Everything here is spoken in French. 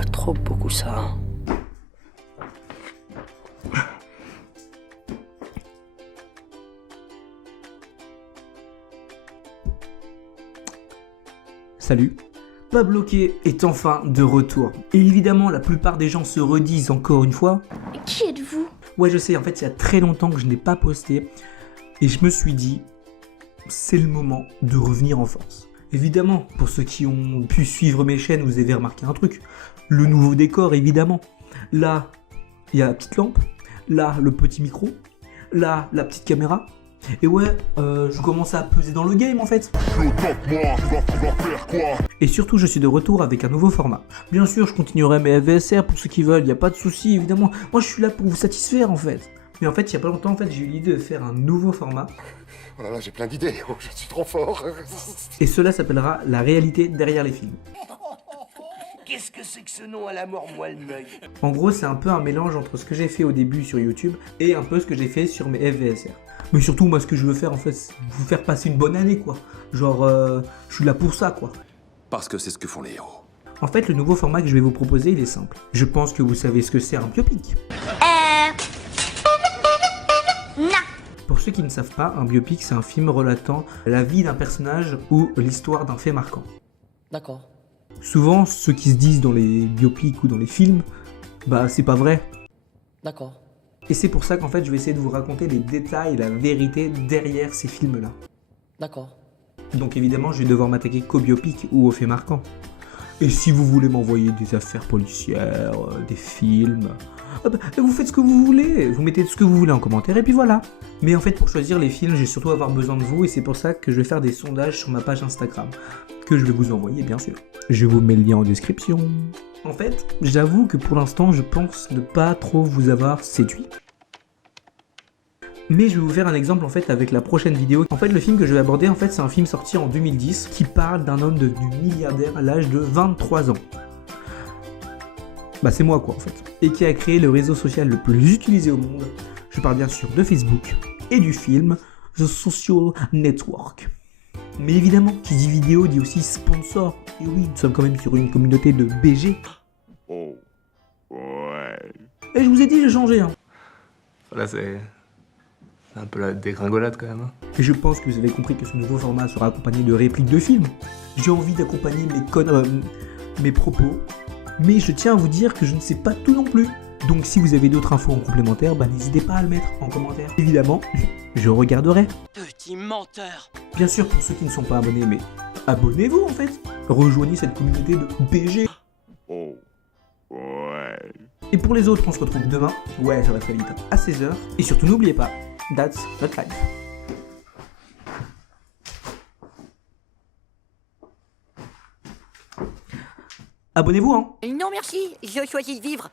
pas trop beaucoup ça. Hein. Salut, Pas Bloqué est enfin de retour. Et évidemment, la plupart des gens se redisent encore une fois. Qui êtes-vous? Ouais, je sais, en fait, il y a très longtemps que je n'ai pas posté. Et je me suis dit, c'est le moment de revenir en force. Évidemment, pour ceux qui ont pu suivre mes chaînes, vous avez remarqué un truc. Le nouveau décor, évidemment. Là, il y a la petite lampe. Là, le petit micro. Là, la petite caméra. Et ouais, je commence à peser dans le game en fait. Et surtout, je suis de retour avec un nouveau format. Bien sûr, je continuerai mes FVSR pour ceux qui veulent, il n'y a pas de souci, évidemment. Moi, je suis là pour vous satisfaire en fait. Mais en fait, il n'y a pas longtemps, en fait, j'ai eu l'idée de faire un nouveau format. Oh là là, j'ai plein d'idées, oh, je suis trop fort. Et cela s'appellera la réalité derrière les films. Qu'est-ce que c'est que ce nom à la mort moelle-neuil? En gros, c'est un peu un mélange entre ce que j'ai fait au début sur YouTube et un peu ce que j'ai fait sur mes FVSR. Mais surtout, moi, ce que je veux faire, en fait, c'est vous faire passer une bonne année, quoi. Genre, je suis là pour ça, quoi. Parce que c'est ce que font les héros. En fait, le nouveau format que je vais vous proposer, il est simple. Je pense que vous savez ce que c'est un biopic. Non. Pour ceux qui ne savent pas, un biopic, c'est un film relatant la vie d'un personnage ou l'histoire d'un fait marquant. D'accord. Souvent, ceux qui se disent dans les biopics ou dans les films, bah, c'est pas vrai. D'accord. Et c'est pour ça qu'en fait, je vais essayer de vous raconter les détails et la vérité derrière ces films-là. D'accord. Donc évidemment, je vais devoir m'attaquer qu'aux biopics ou aux faits marquants. Et si vous voulez m'envoyer des affaires policières, des films, vous faites ce que vous voulez, vous mettez ce que vous voulez en commentaire et puis voilà. Mais en fait, pour choisir les films, j'ai surtout avoir besoin de vous et c'est pour ça que je vais faire des sondages sur ma page Instagram, que je vais vous envoyer bien sûr. Je vous mets le lien en description. En fait, j'avoue que pour l'instant, je pense ne pas trop vous avoir séduit. Mais je vais vous faire un exemple en fait avec la prochaine vidéo. En fait, le film que je vais aborder, en fait, c'est un film sorti en 2010 qui parle d'un homme devenu milliardaire à l'âge de 23 ans. Bah c'est moi quoi en fait. Et qui a créé le réseau social le plus utilisé au monde. Je parle bien sûr de Facebook et du film The Social Network. Mais évidemment, qui dit vidéo dit aussi sponsor. Et oui, nous sommes quand même sur une communauté de BG. Oh, ouais. Et je vous ai dit, j'ai changé. Hein. Là, c'est un peu la dégringolade quand même. Hein. Et je pense que vous avez compris que ce nouveau format sera accompagné de répliques de films. J'ai envie d'accompagner mes propos, mais je tiens à vous dire que je ne sais pas tout non plus. Donc si vous avez d'autres infos en complémentaire, bah n'hésitez pas à le mettre en commentaire. Évidemment, je regarderai. Petit menteur. Bien sûr, pour ceux qui ne sont pas abonnés, mais abonnez-vous en fait. Rejoignez cette communauté de BG. Oh, ouais. Et pour les autres, on se retrouve demain. Ouais, ça va très vite. À 16h. Et surtout, n'oubliez pas, that's not life. Abonnez-vous, hein. Non merci, je choisis de vivre.